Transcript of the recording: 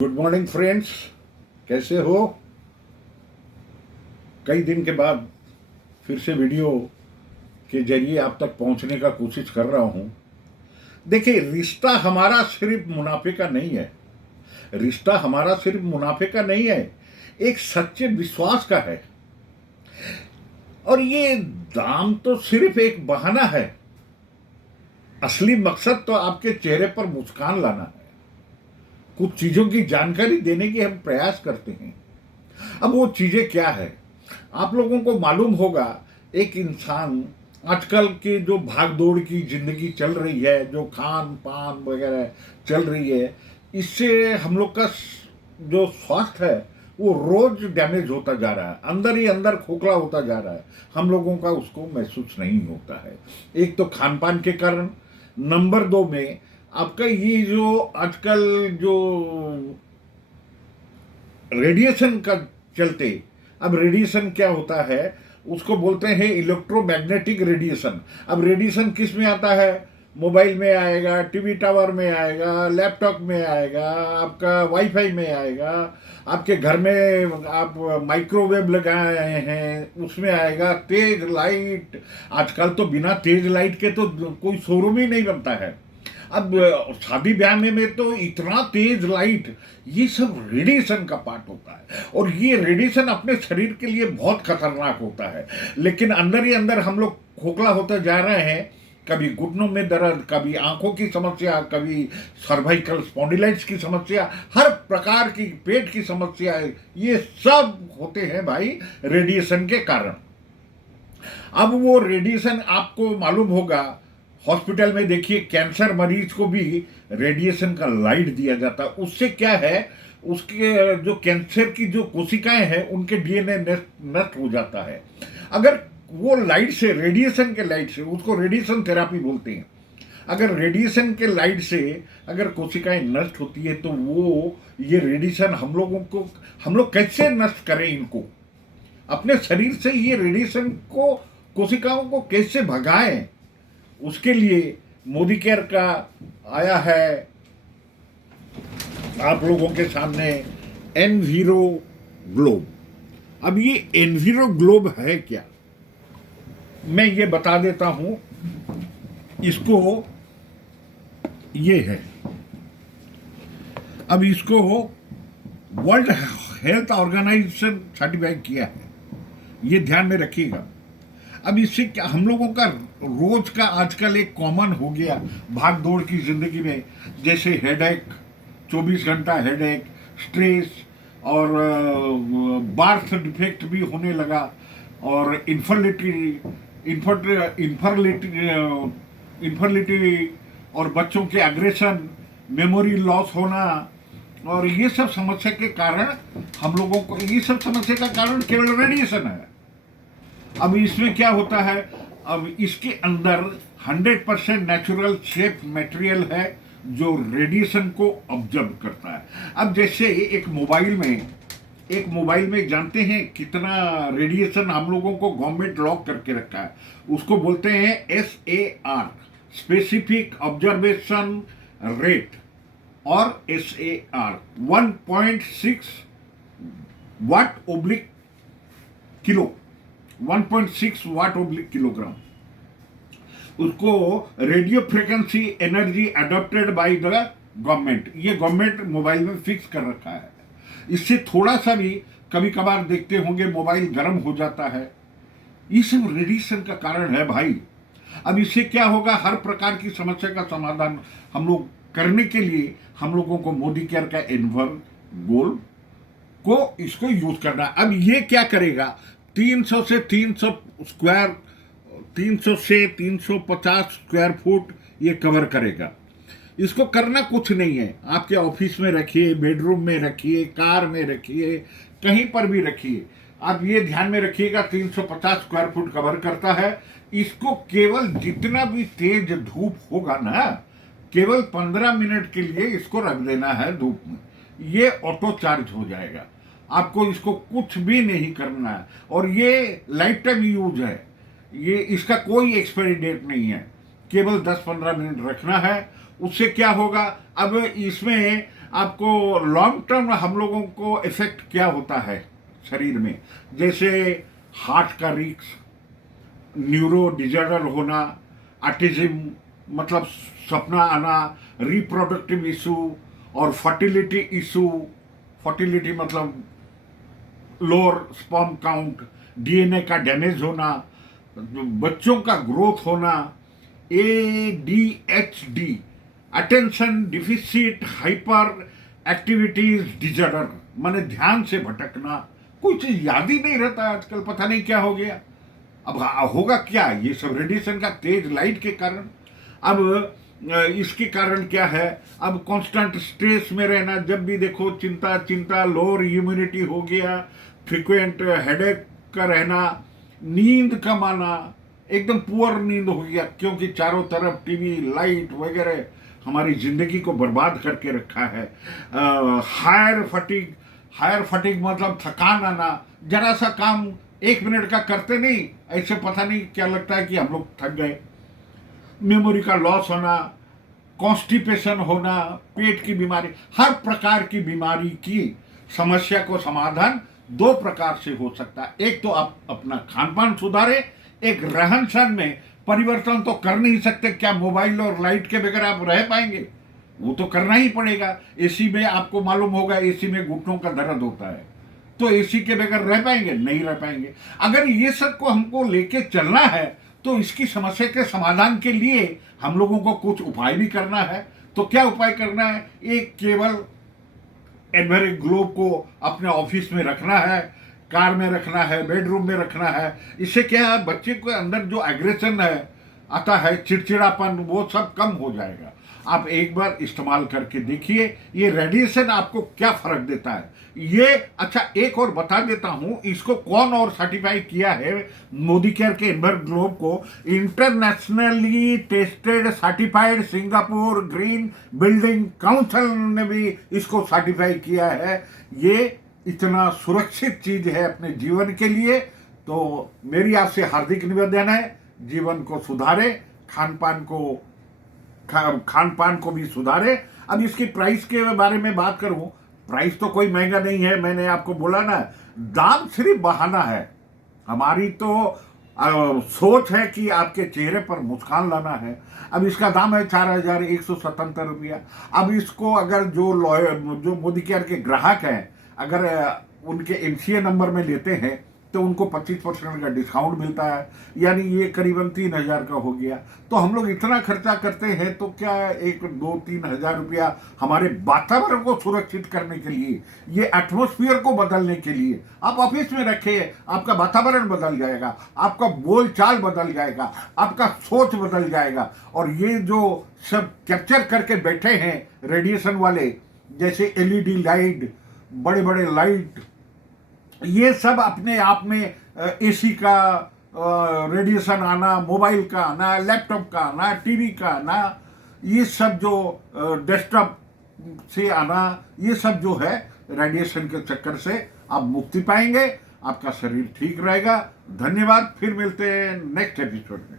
Good morning friends, कैसे हो? कई दिन के बाद फिर से वीडियो के जरिए आप तक पहुंचने का कोशिश कर रहा हूं। देखिए, रिश्ता हमारा सिर्फ मुनाफे का नहीं है। रिश्ता हमारा सिर्फ मुनाफे का नहीं है, एक सच्चे विश्वास का है। और ये दाम तो सिर्फ एक बहाना है। असली मकसद तो आपके चेहरे पर मुस्कान लाना है। कुछ चीजों की जानकारी देने की हम प्रयास करते हैं। अब वो चीजें क्या है, आप लोगों को मालूम होगा। एक इंसान आजकल के जो भाग दौड़ की जिंदगी चल रही है, जो खान पान वगैरह चल रही है, इससे हम लोग का जो स्वास्थ्य है वो रोज डैमेज होता जा रहा है। अंदर ही अंदर खोखला होता जा रहा है। हम लोगों का उसको महसूस नहीं होता है। एक तो खान पान के कारण, नंबर दो में आपका ये जो आजकल जो रेडिएशन का चलते। अब रेडिएशन क्या होता है, उसको बोलते हैं इलेक्ट्रोमैग्नेटिक रेडिएशन। अब रेडिएशन किस में आता है? मोबाइल में आएगा, टीवी टावर में आएगा, लैपटॉप में आएगा, आपका वाईफाई में आएगा, आपके घर में आप माइक्रोवेव लगाए हैं उसमें आएगा, तेज लाइट। आजकल तो बिना तेज लाइट के तो कोई शोरूम ही नहीं बनता है। अब शादी ब्याह में तो इतना तेज लाइट, ये सब रेडिएशन का पार्ट होता है। और ये रेडिएशन अपने शरीर के लिए बहुत खतरनाक होता है। लेकिन अंदर ही अंदर हम लोग खोखला होते जा रहे हैं। कभी घुटनों में दर्द, कभी आंखों की समस्या, कभी सर्वाइकल स्पॉन्डिलाइटिस की समस्या, हर प्रकार की पेट की समस्या, ये सब होते हैं भाई रेडिएशन के कारण। अब वो रेडिएशन आपको मालूम होगा, हॉस्पिटल में देखिए कैंसर मरीज को भी रेडिएशन का लाइट दिया जाता है। उससे क्या है, उसके जो कैंसर की जो कोशिकाएं हैं उनके डीएनए नष्ट हो जाता है। अगर वो लाइट से, रेडिएशन के लाइट से, उसको रेडिएशन थेरापी बोलते हैं। अगर रेडिएशन के लाइट से अगर कोशिकाएं नष्ट होती है तो वो ये रेडिएशन हम लोग कैसे नष्ट करें इनको? अपने शरीर से ये रेडिएशन को, कोशिकाओं को कैसे भगाएं? उसके लिए मोदी केयर का आया है आप लोगों के सामने एनवीरो ग्लोब। अब ये एनवीरो ग्लोब है क्या, मैं ये बता देता हूं। इसको ये है, अब इसको वर्ल्ड हेल्थ ऑर्गेनाइजेशन सर्टिफाइड किया है, ये ध्यान में रखिएगा। अब इससे क्या, हम लोगों का रोज का आजकल एक कॉमन हो गया भाग दौड़ की जिंदगी में, जैसे हेडेक, 24 घंटा हेडेक, स्ट्रेस, और बर्थ डिफेक्ट भी होने लगा, और इन्फर्टिलिटी और बच्चों के अग्रेशन, मेमोरी लॉस होना, और ये सब समस्या के कारण हम लोगों को, ये सब समस्या का कारण केवल रेडिएशन है। अब इसमें क्या होता है, अब इसके अंदर 100% नेचुरल शेप मटेरियल है जो रेडिएशन को ऑब्जर्व करता है। अब जैसे एक मोबाइल में जानते हैं कितना रेडिएशन हम लोगों को गवर्नमेंट लॉक करके रखा है, उसको बोलते हैं SAR, स्पेसिफिक ऑब्जर्वेशन रेट, और SAR 1.6 वाट ओब्लिक किलो, 1.6 वाट ओब्लिक किलोग्राम। उसको radio frequency energy adopted by the government, ये गवर्नमेंट मोबाइल में फिक्स कर रखा है। इससे थोड़ा सा भी कभी कभार देखते होंगे मोबाइल गर्म हो जाता है, ये सब रेडिएशन का कारण है भाई। अब इससे क्या होगा, हर प्रकार की समस्या का समाधान हम लोग करने के लिए हम लोगों को मोदी केयर का एनवर गोल को इसको यूज करना। अब ये क्या करेगा, 300 से 350 स्क्वायर फुट ये कवर करेगा। इसको करना कुछ नहीं है, आपके ऑफिस में रखिए, बेडरूम में रखिए, कार में रखिए, कहीं पर भी रखिए। आप ये ध्यान में रखिएगा 350 स्क्वायर फुट कवर करता है। इसको केवल जितना भी तेज धूप होगा ना, केवल 15 मिनट के लिए इसको रख देना है धूप में, ये ऑटो चार्ज हो जाएगा। आपको इसको कुछ भी नहीं करना है, और ये लाइफ टाइम यूज है, ये इसका कोई एक्सपायरी डेट नहीं है, केवल 10-15 मिनट रखना है। उससे क्या होगा, अब इसमें आपको लॉन्ग टर्म हम लोगों को इफेक्ट क्या होता है शरीर में, जैसे हार्ट का रिस्क, न्यूरो डिजॉर्डर होना, ऑटिज्म मतलब सपना आना, रिप्रोडक्टिव इशू और फर्टिलिटी इशू। फर्टिलिटी मतलब लोअर स्पर्म काउंट, डीएनए का डैमेज होना, बच्चों का ग्रोथ होना, ADHD attention deficit hyper activities disorder, माने ध्यान से भटकना, कोई चीज याद ही नहीं रहता आजकल, पता नहीं क्या हो गया। अब होगा क्या, ये सब रेडिएशन का तेज लाइट के कारण। अब इसके कारण क्या है, अब कांस्टेंट स्ट्रेस में रहना, जब भी देखो चिंता चिंता, लोअर इम्यूनिटी हो गया, फ्रीक्वेंट हेडेक का रहना, नींद कम आना, एकदम पुअर नींद हो गया, क्योंकि चारों तरफ टीवी लाइट वगैरह हमारी जिंदगी को बर्बाद करके रखा है। हायर फटीग मतलब थकान आना, जरा सा काम 1 मिनट का करते नहीं ऐसे पता नहीं क्या लगता है कि हम लोग थक गए। मेमोरी का लॉस होना, कॉन्स्टिपेशन होना, पेट की बीमारी, हर प्रकार की बीमारी की समस्या को समाधान 2 प्रकार से हो सकता है। एक तो आप अपना खान पान सुधारे, एक रहन सहन में परिवर्तन तो कर नहीं सकते, क्या मोबाइल और लाइट के बगैर आप रह पाएंगे, वो तो करना ही पड़ेगा। एसी में आपको मालूम होगा, एसी में घुटनों का दर्द होता है, तो एसी के बगैर रह पाएंगे, नहीं रह पाएंगे। अगर ये सब को हमको लेके चलना है तो इसकी समस्या के समाधान के लिए हम लोगों को कुछ उपाय भी करना है। तो क्या उपाय करना है, एक केवल एनवायरमेंट ग्लोब को अपने ऑफिस में रखना है, कार में रखना है, बेडरूम में रखना है। इससे क्या है, बच्चे के अंदर जो एग्रेशन है आता है, चिड़चिड़ापन, वो सब कम हो जाएगा। आप एक बार इस्तेमाल करके देखिए, ये रेडिएशन आपको क्या फर्क देता है ये। अच्छा, एक और बता देता हूं, इसको कौन और सर्टिफाई किया है, मोदी केयर के एनवायरमेंट ग्लोब को internationally tested certified Singapore green building council ने भी इसको सर्टिफाई किया है। ये इतना सुरक्षित चीज है अपने जीवन के लिए। तो मेरी आपसे हार्दिक निवेदन है, जीवन को सुधारे, खान पान को भी सुधारे। अब इसकी प्राइस के बारे में बात करूं, प्राइस तो कोई महंगा नहीं है, मैंने आपको बोला ना, दाम सिर्फ बहाना है। हमारी तो सोच है कि आपके चेहरे पर मुस्कान लाना है। अब इसका दाम है 4177 रुपया। अब इसको अगर जो मोदी केयर के ग्राहक हैं, अगर उनके MCA नंबर में लेते हैं तो उनको 25% का डिस्काउंट मिलता है, यानी ये करीबन 3000 का हो गया। तो हम लोग इतना खर्चा करते हैं, तो क्या 1-2-3 हजार रुपया हमारे वातावरण को सुरक्षित करने के लिए, ये एटमोस्फियर को बदलने के लिए आप ऑफिस में रखिए, आपका वातावरण बदल जाएगा, आपका बोल चाल बदल जाएगा, आपका सोच बदल जाएगा। और ये जो सब कैप्चर करके बैठे हैं रेडिएशन वाले, जैसे LED लाइट, बड़े बड़े लाइट, ये सब अपने आप में AC का रेडिएशन आना, मोबाइल का आना, लैपटॉप का आना, टीवी का आना, ये सब जो डेस्कटॉप से आना, ये सब जो है रेडिएशन के चक्कर से आप मुक्ति पाएंगे, आपका शरीर ठीक रहेगा। धन्यवाद, फिर मिलते हैं नेक्स्ट एपिसोड में।